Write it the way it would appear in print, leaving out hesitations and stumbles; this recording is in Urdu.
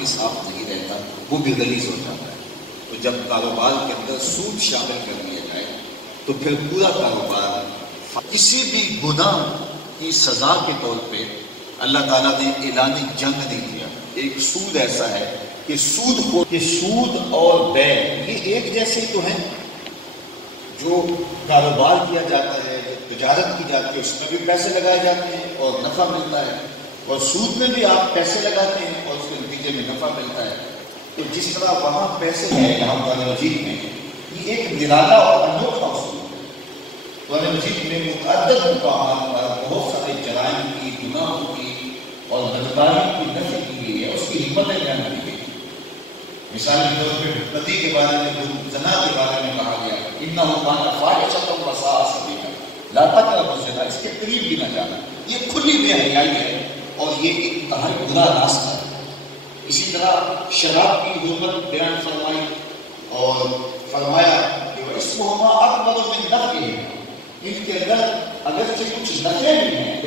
بھی صاف نہیں رہتا، وہ بھی غلیظ ہو جاتا ہے۔ تو جب کاروبار کے اندر سود شامل کر دیا جائے تو پھر پورا کاروبار، کسی بھی گناہ کی سزا کے طور پہ اللہ تعالیٰ نے اعلان جنگ نہیں دیا۔ ایک سود ایسا ہے کہ سود اور بے یہ ایک جیسے ہی تو ہیں۔ جو کاروبار کیا جاتا ہے، جو تجارت کی جاتی ہے، اس میں بھی پیسے لگائے جاتے ہیں اور نفع ملتا ہے، اور سود میں بھی آپ پیسے لگاتے ہیں اور اس کے نتیجے میں نفع ملتا ہے۔ تو جس طرح وہاں پیسے ہیں یہاں قرآن مجید میں، یہ ایک نرالا اور انوکھا اصول ہے۔ قرآن مجید میں متعدد مقامات پر بہت سارے جرائم کی، گناہوں کی اور بدکاری کی نفی کی گئی ہے، اس کی حکمتیں بیان کی گئی۔ مثال کے طور پہ پتی کے بارے میں، زنا کے بارے میں کہا گیا انہ کان فاحشۃ وساء سبیلا، لا تقربوا الزنا، اس کے قریب بھی نہ جانا۔ یہ کھلی بے حیائی ہے اور یہ ایک انتہائی برا راستہ ہے۔ اسی طرح شراب کی حرمت بیان فرمائی اور فرمایا کہ وَاسْمُهُمَا أَكْبَرُ مِنْ نَفْعِهِمَا، ان کے اندر اگرچہ کچھ نفع بھی ہیں